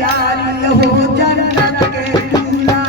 तैयारी हो जन्नत के दूल्हा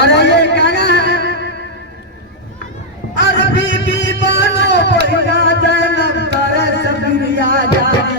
और ये गाना है अरे बीबी बनो पहिया जन्म करे सबिया जानी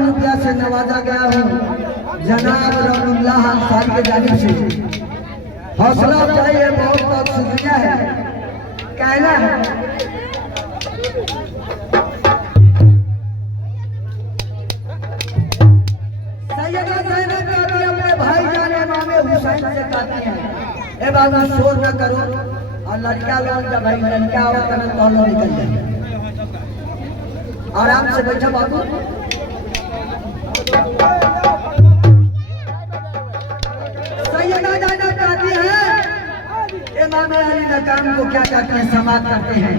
रुपया से नवाजा गया हूँ जनाब रमनुल्लाह अंसारी के जानिब से। हौसला चाहिए, बहुत बहुत शुक्रिया है। कहना है सैयदा ज़ैनब भी अपने भाई जान इमाम हुसैन से कहती हैं ए बाबू शोर न करो, और लड़का लोग जब भाई लड़का आवा तो हम लोग निकल जाए। आराम से बैठा बाबू। मकाम को क्या कहते हैं, समाप्त करते हैं।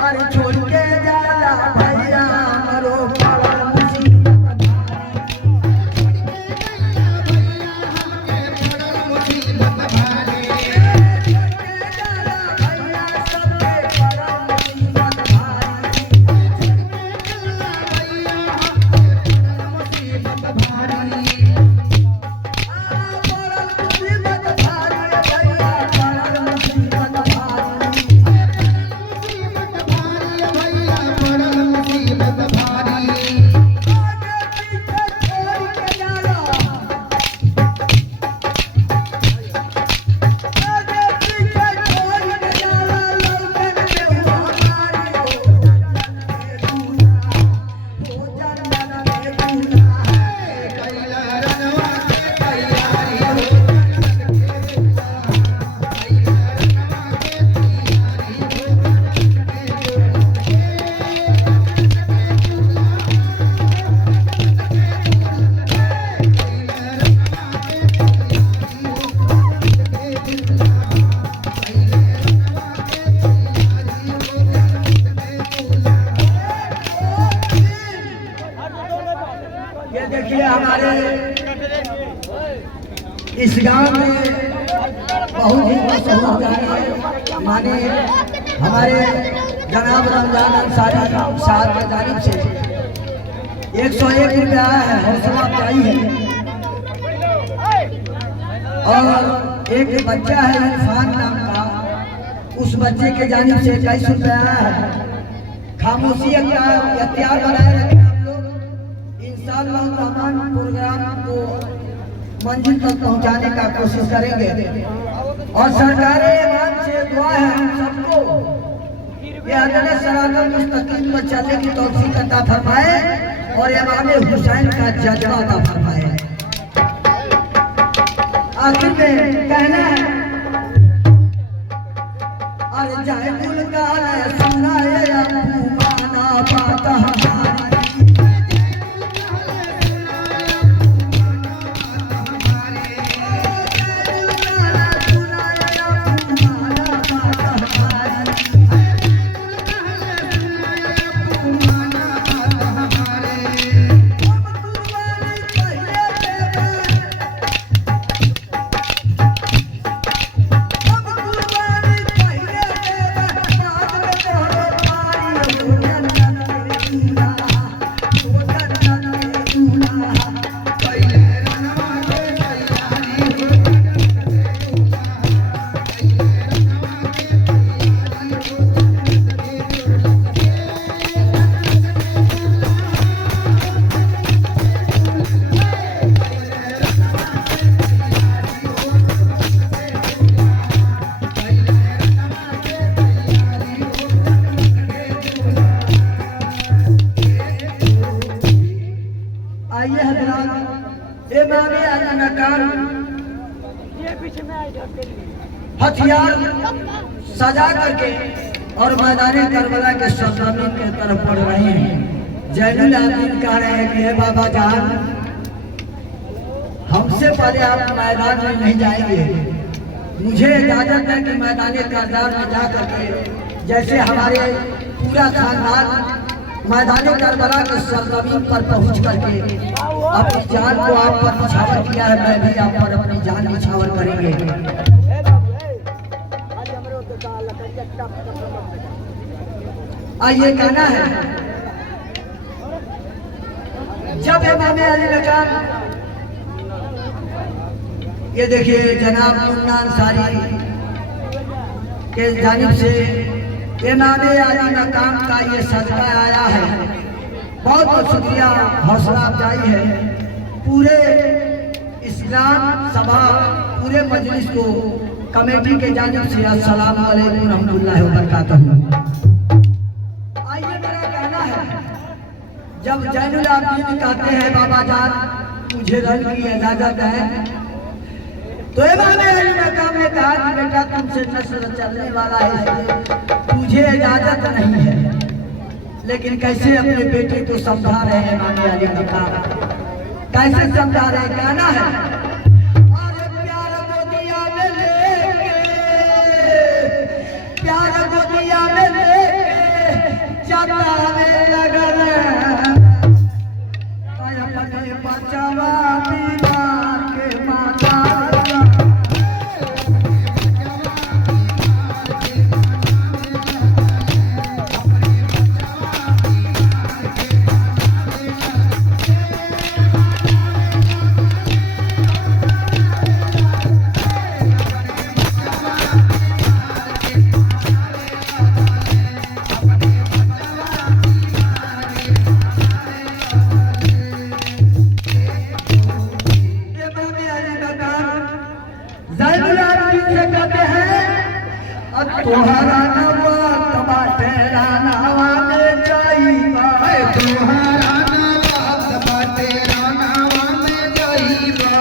अरे छोड़ के जाला भैया मरो पड़ल मुसीबत भारी। छोड़ के जाला भैया सबके पड़ल मुसीबत भारी। ये देखिए हमारे इस गांव में बहुत ही मशहूर गाने हैं। माने हमारे जनाब रमजान अंसारी साहब की जानिब से 101 रुपया है, हौसला अफजाई है। और एक बच्चा है इरफान नाम का, उस बच्चे के जानिब से 21 रुपया है। खामोशी अख्तियार बनाए रखें हम लोग। इंशाअल्लाह रहमान प्रोग्राम को मंजिल तक पहुंचाने का कोशिश करेंगे। और सरकार ईमान से दुआ है हम सबको कि अल्लाह सिरातल मुस्तकीम पर चलने की तौफीक अता फरमाए और इमाम हुसैन का जज्बा अता फरमाए। आखिर में कहना है, अरे जाए मुल्का सुनाए अबू माना बात हमारी। आइए हजरात, इमाम अली मकाम हथियार सजा करके और मैदान करबला के सरजमीन की तरफ बढ़ रहे हैं। जैनुल आबिदीन कह रहे हैं कि हे बाबा जान, हमसे पहले आप मैदान में नहीं जाएंगे। मुझे इजाजत है कि मैदान करदार में जा करके जैसे हमारे पूरा खानदान मैदान करबला के सरजमीन पर पहुंच करके अपनी जान को आप पर निछावर किया है, मैं भी आप पर अपनी जान निछावर करेंगे। आइए कहना है, जब इमाम अली मकाम, ये देखिए जनाब मुन्ना अंसारी के जानिब से इमाम अली मकाम का ये सदका आया है। बहुत बहुत शुक्रिया, हौसला अफजाई है। पूरे इस्लाम सभा, पूरे मजलिस को कमेटी के जानिब से अस्सलाम वालेकुम रहमतुल्लाहि व बरकातहू। आइए मेरा कहना है, जब जैनुल आबिदीन कहते हैं बाबा जान मुझे रन की इजाजत है, तो इमाम अली मकाम ने कहा कि बेटा तुमसे नस्ल चलने वाला है, इसलिए तुझे इजाजत नहीं है। लेकिन कैसे अपने बेटे को समझा रहे हैं इमाम अली मकाम, कैसे समझा रहे? कहना है, अरे प्यार को दिया में लेके तोहरा नवा बाटे रानावा में जाइबा तोहरा नवा बाटे रानावा में जाइबा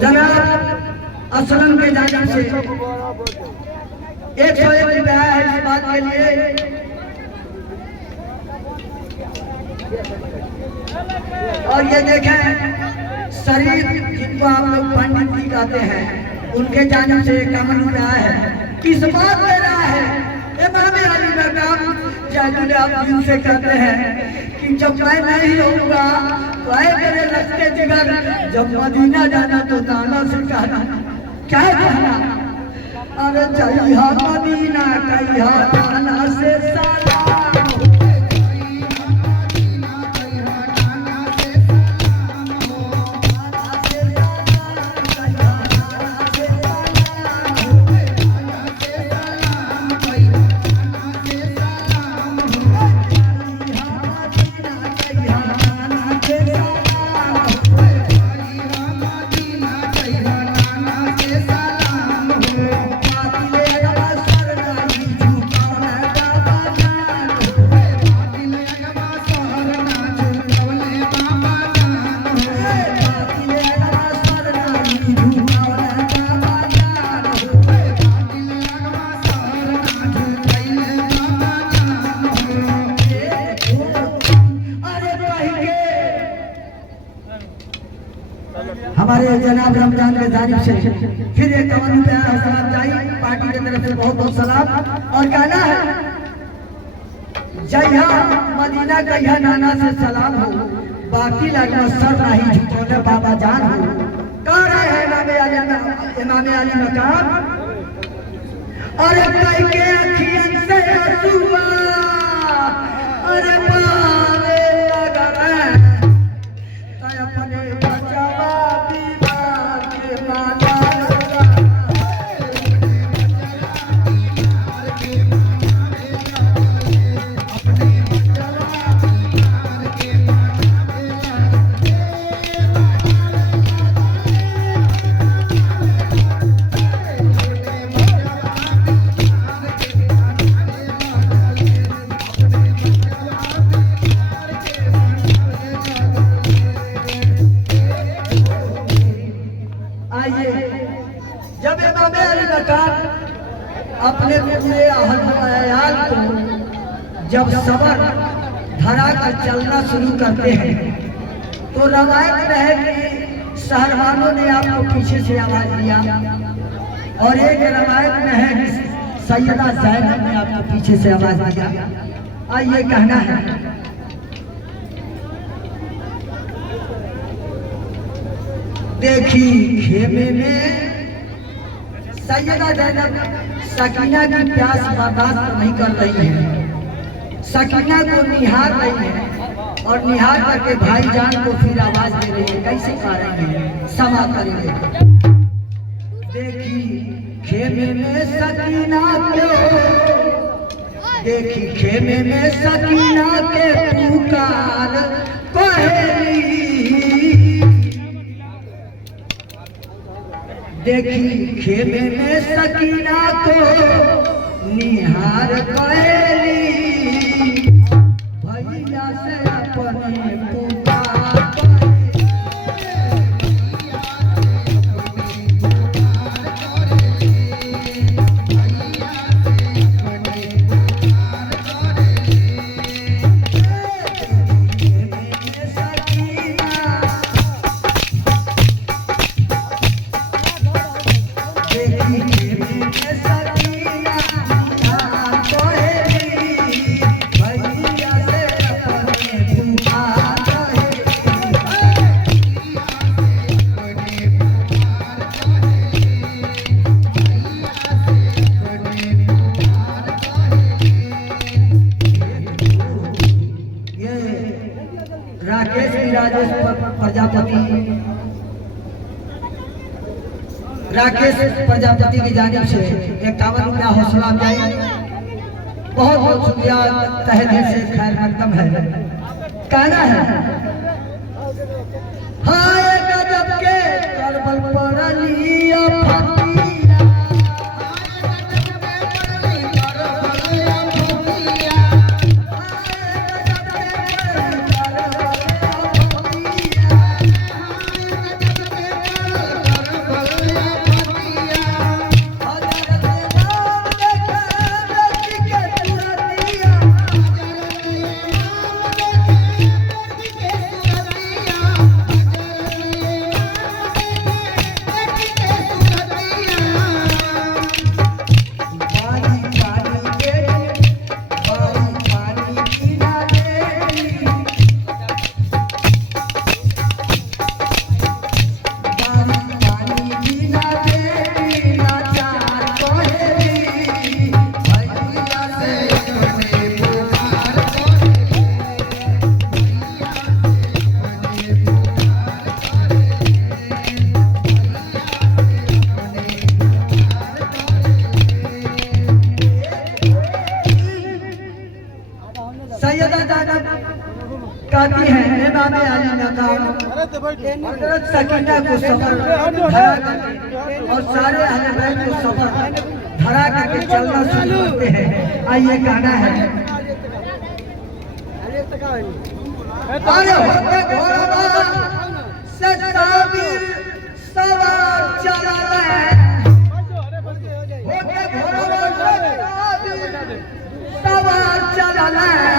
जनाब असलम के जानिब से 101 रुपया है इस बात के लिए। और ये देखें शरीफ जिनको आप लोग पंडित जी कहते हैं उनके जानिब से 51 रुपया है। किस बात दे रहा है इमाम अली मकाम जानिब आप दिल से कहते हैं कि जब मैं नहीं रहूंगा तो आए मेरे लश्के जिगर जब मदीना जाना तो नाना से कहना क्या कहना अरे चाहिए मदीना कहिया नाना से सलाम हमारे जनाब रमजान के जानिब से फिर एक 51 रुपया सलाम जाई पार्टी की तरफ से बहुत बहुत सलाम। और कहना है जय मदीना कहिया नाना से सलाम हो बाकी लगना सर नहीं झुकोने बाबा जान हो कह रहे हैं इमाम अली मकाम। अरे कई के अखियन से आंसुआ अरे पावे लगा अपने बचावा बीमार के माता अपने पूरे अहल को जब सबर धरा कर चलना शुरू करते हैं तो रवायत में है कि शहरवानों ने आपको पीछे से आवाज दिया और एक रवायत में है कि सैयदा ज़ैनब ने आपको पीछे से आवाज दिया। आइए कहना है देखी खेमे में सैयदा ज़ैनब सकीना की प्यास बर्दाश्त नहीं कर रही है, सकीना को निहार रही है और निहार करके भाईजान को फिर आवाज दे रही है। कैसे खा रही है समा करेंगे। देखी खेमे में सकीना के देखी खेमे में सकीना के पुकार कोहली, देखी खेमे में सकीना को निहार कोहली, भैया से अपने पुकार राकेश राजेश प्रजापति, राकेश प्रजापति की जानिब से 51 रुपया हौसला अफजाई। बहुत बहुत शुक्रिया, तहे दिल से खैर मकदम है। कहना है हाय गजब के करबल पड़लिया कहती है इमाम अली मकाम हज़रत सकीना को सफर धरा करके और सारे अहले बैत को सफर धरा करके चलना शुरू करते हैं। आइए गाना है अरे होते घोड़ा से साबिर सवार चला है, होते घोड़ा से साबिर सवार चला है।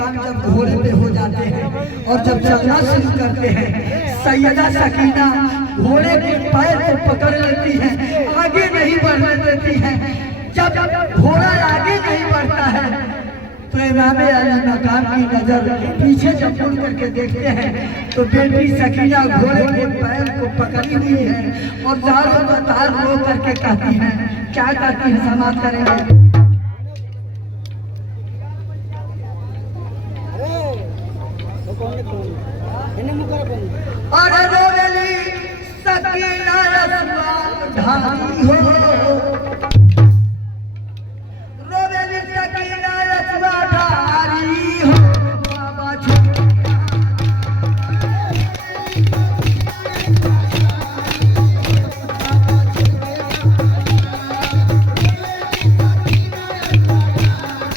जब घोड़े पे हो जाते हैं और जब चलना शुरू करते हैं, सैयदा सकीना घोड़े के पैर को पकड़ लेती है, आगे नहीं बढ़ने देती है। जब घोड़ा आगे नहीं बढ़ता है तो इमाम अली मकाम की नजर पीछे जब मुड़ करके देखते हैं तो बेटी सकीना घोड़े के पैर को पकड़ी हुई है और दारों का तार रो करके कहती है, क्या कहती है समाप्त करेंगे। अरे